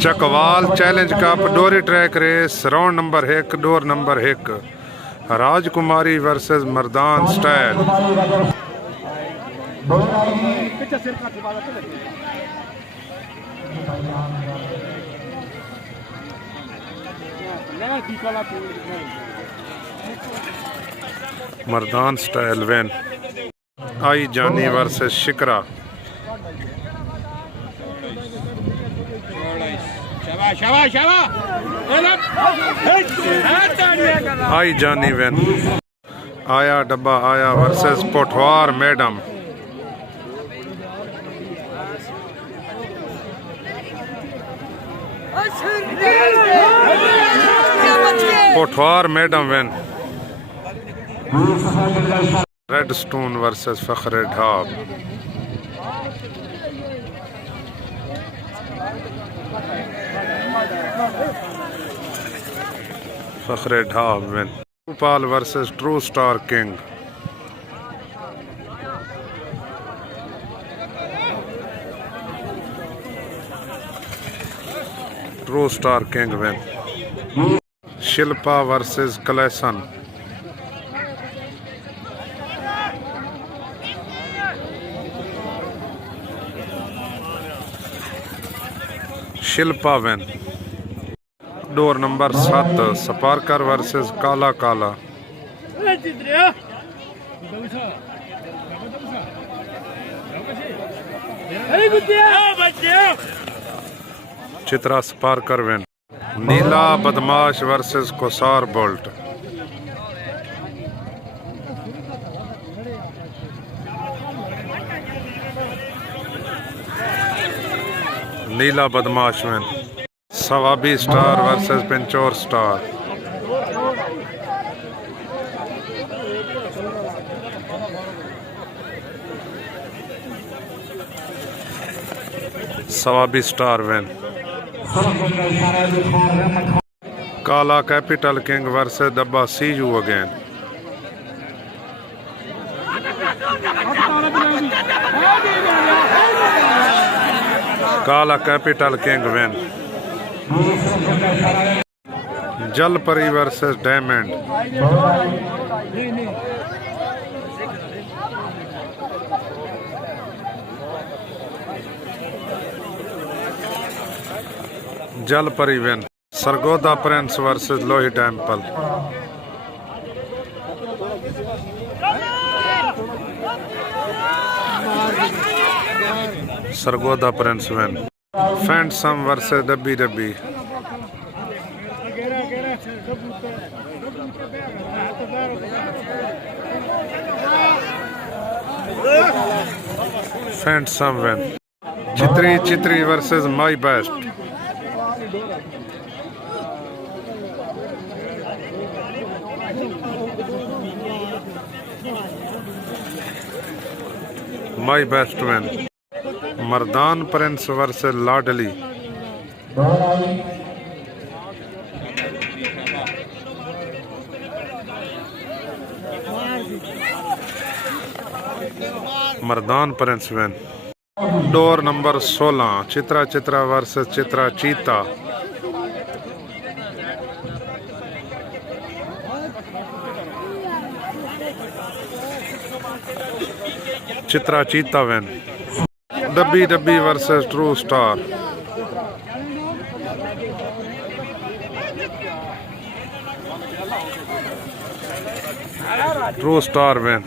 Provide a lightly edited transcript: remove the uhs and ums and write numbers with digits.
Chakwal challenge cup ڈوری track race round number 1 ڈور number 1 Rajkumari versus Mardan style Mardan style win آئی جانی ورسز شکرا آئی جانی وین آیا ڈبا آیا versus Potwar madam Potwar madam win red stone versus Fakhar ڈھاب فخر ڈھاب وین پال versus true star king true star king win Shilpa versus کلیسن شلپا وین ڈور نمبر 7 سپارکر ورسز کالا کالا چترا سپارکر وین نیلا بدماش ورسز کوسار بولٹ نیلا بدماش وین سوابی سٹار ورسز پنچور سٹار سوابی سٹار وین کالا کیپٹل کنگ ورسز ڈبا سی یو اگین کالا کیپٹل کنگ وین جل پری ورسز ڈائمنڈ جل پری وین سرگودا پرنس ورسز لوہی temple Sargodha prince win phantom versus ڈبی ڈبی فینٹسم وین چتری چتری versus my best my best win Mardan prince versus لاڈلی مردان پرنس وین ڈور نمبر 16 چترا چترا ورسز چترا چیتا چترا چیتا وین ڈبی ڈبی versus true star true star when